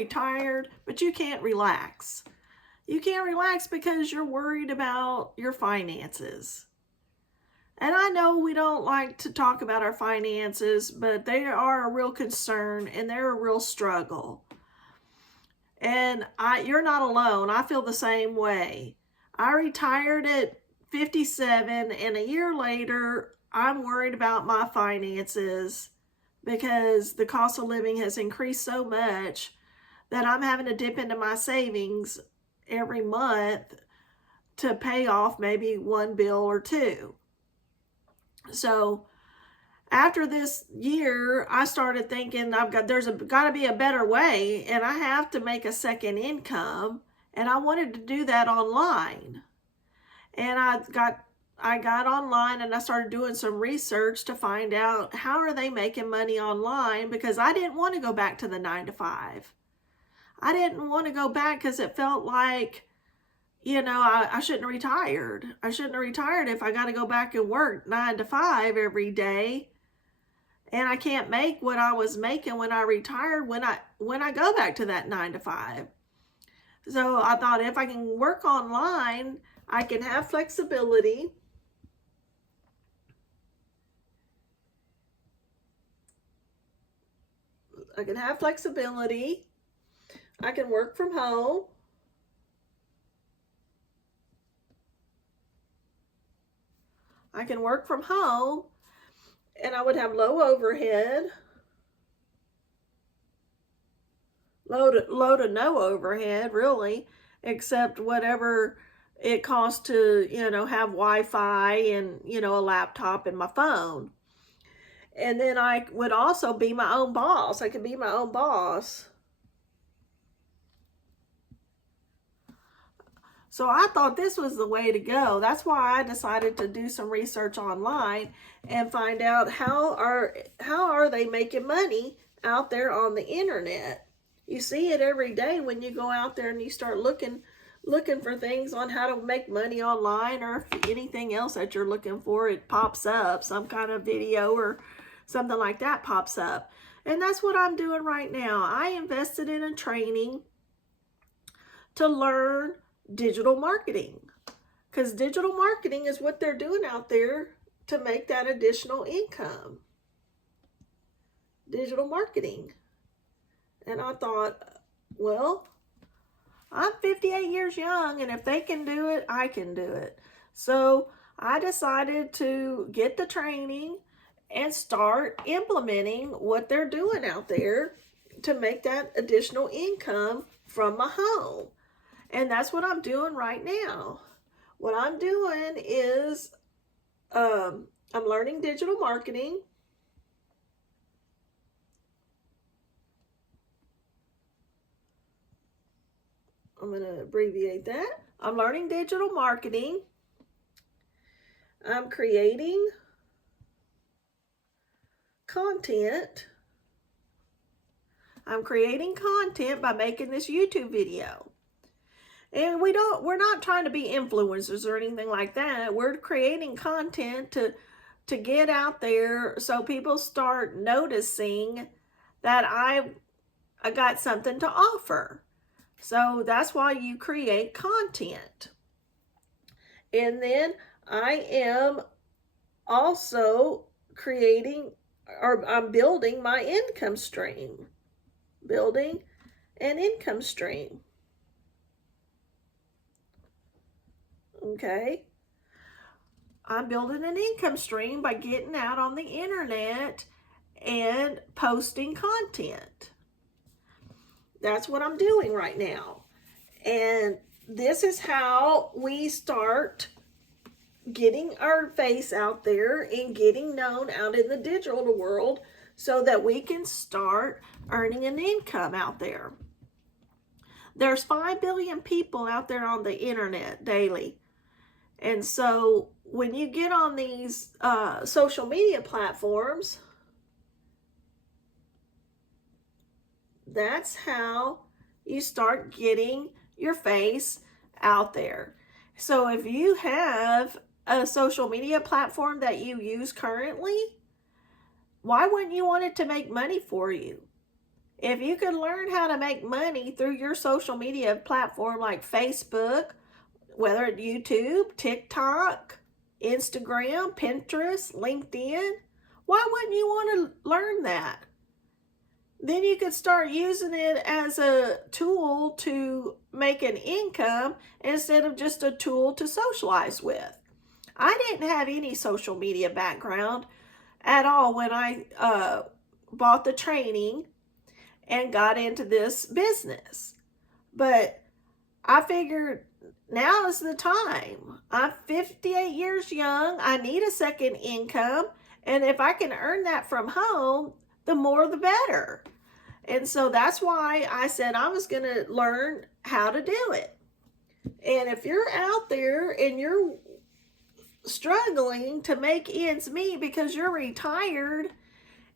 retired, but you can't relax. You can't relax because you're worried about your finances. And I know we don't like to talk about our finances, but they are a real concern and they're a real struggle. And you're not alone. I feel the same way. I retired at 57, and a year later, I'm worried about my finances because the cost of living has increased so much that I'm having to dip into my savings every month to pay off maybe one bill or two. So after this year, I started thinking there's got to be a better way, and I have to make a second income, and I wanted to do that online. And I got online and I started doing some research to find out how are they making money online, because I didn't want to go back to the 9-to-5. I didn't want to go back because it felt like, I shouldn't have retired. I shouldn't have retired if I got to go back and work 9-to-5 every day. And I can't make what I was making when I retired when I go back to that 9-to-5. So I thought if I can work online, I can have flexibility. I can have flexibility. I can work from home. I can work from home, and I would have low overhead, low to no overhead, really, except whatever it costs to, have Wi-Fi and, a laptop and my phone. And then I would also be my own boss. I could be my own boss. So I thought this was the way to go. That's why I decided to do some research online and find out how are they making money out there on the internet. You see it every day when you go out there and you start looking for things on how to make money online, or if anything else that you're looking for, it pops up, some kind of video or something like that pops up. And that's what I'm doing right now. I invested in a training to learn digital marketing, because digital marketing is what they're doing out there to make that additional income. Digital marketing. And I thought, well, I'm 58 years young, and if they can do it, I can do it. So I decided to get the training and start implementing what they're doing out there to make that additional income from my home. And that's what I'm doing right now. What I'm doing is I'm learning digital marketing. I'm going to abbreviate that. I'm learning digital marketing. I'm creating content. I'm creating content by making this YouTube video. And we're not trying to be influencers or anything like that. We're creating content to get out there so people start noticing that I got something to offer. So that's why you create content. And then I am also I'm building my income stream. Building an income stream. Okay. I'm building an income stream by getting out on the internet and posting content. That's what I'm doing right now. And this is how we start getting our face out there and getting known out in the digital world so that we can start earning an income out there. There's 5 billion people out there on the internet daily. And so when you get on these social media platforms, that's how you start getting your face out there. So if you have a social media platform that you use currently, why wouldn't you want it to make money for you? If you could learn how to make money through your social media platform like Facebook, whether it's YouTube, TikTok, Instagram, Pinterest, LinkedIn, why wouldn't you want to learn that? Then you could start using it as a tool to make an income instead of just a tool to socialize with. I didn't have any social media background at all when I bought the training and got into this business. But I figured now is the time. I'm 58 years young. I need a second income. And if I can earn that from home, the more the better. And so that's why I said I was going to learn how to do it. And if you're out there and you're struggling to make ends meet because you're retired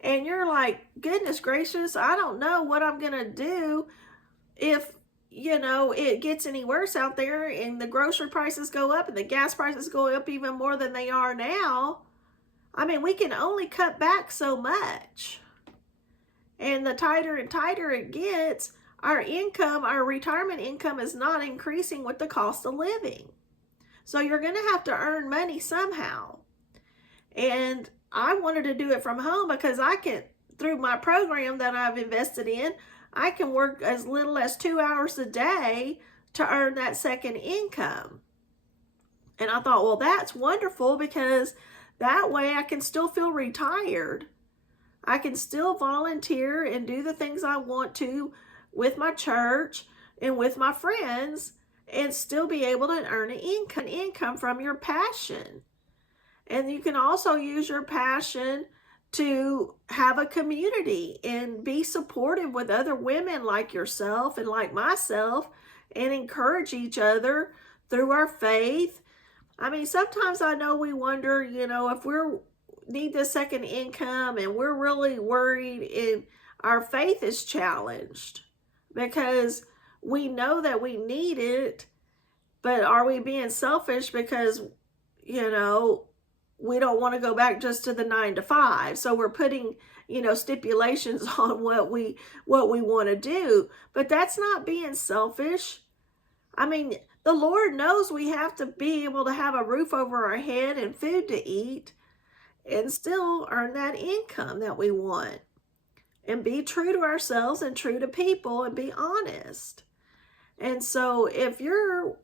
and you're like, goodness gracious, I don't know what I'm going to do if, it gets any worse out there and the grocery prices go up and the gas prices go up even more than they are now. I mean, we can only cut back so much. And the tighter and tighter it gets, our income, our retirement income is not increasing with the cost of living. So you're going to have to earn money somehow. And I wanted to do it from home because I can, through my program that I've invested in, I can work as little as 2 hours a day to earn that second income. And I thought, well, that's wonderful because that way I can still feel retired. I can still volunteer and do the things I want to with my church and with my friends and still be able to earn an income from your passion. And you can also use your passion to have a community and be supportive with other women like yourself and like myself and encourage each other through our faith. I mean, sometimes I know we wonder, if we need this second income and we're really worried and our faith is challenged because we know that we need it, but are we being selfish because, we don't want to go back just to the 9 to 5. So we're putting, stipulations on what we want to do, but that's not being selfish. I mean, the Lord knows we have to be able to have a roof over our head and food to eat and still earn that income that we want and be true to ourselves and true to people and be honest. And so if you're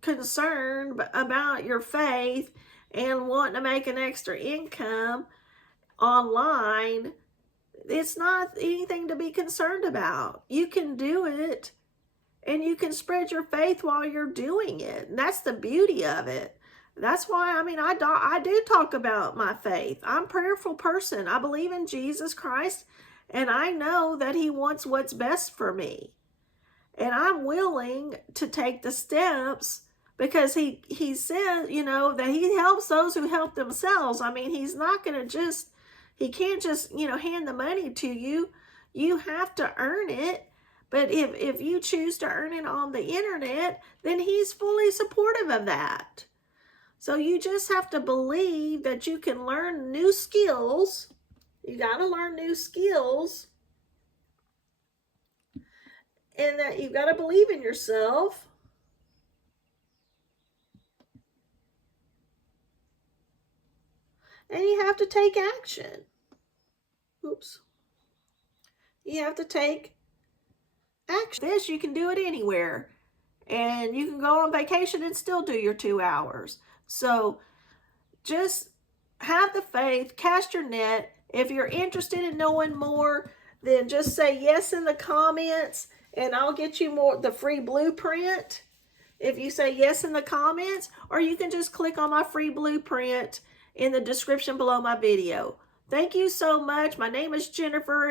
concerned about your faith and wanting to make an extra income online, it's not anything to be concerned about. You can do it and you can spread your faith while you're doing it. And that's the beauty of it. That's why, I do talk about my faith. I'm a prayerful person. I believe in Jesus Christ, and I know that he wants what's best for me. And I'm willing to take the steps because he said, that he helps those who help themselves. I mean, he's not going to he can't just, hand the money to you. You have to earn it. But if you choose to earn it on the internet, then he's fully supportive of that. So you just have to believe that you can learn new skills. You got to learn new skills. And that you've got to believe in yourself. And you have to take action. Oops. You have to take action. This, you can do it anywhere. And you can go on vacation and still do your 2 hours. So just have the faith, cast your net. If you're interested in knowing more, then just say yes in the comments and I'll get you the free blueprint if you say yes in the comments, or you can just click on my free blueprint in the description below my video. Thank you so much. My name is Jenifer.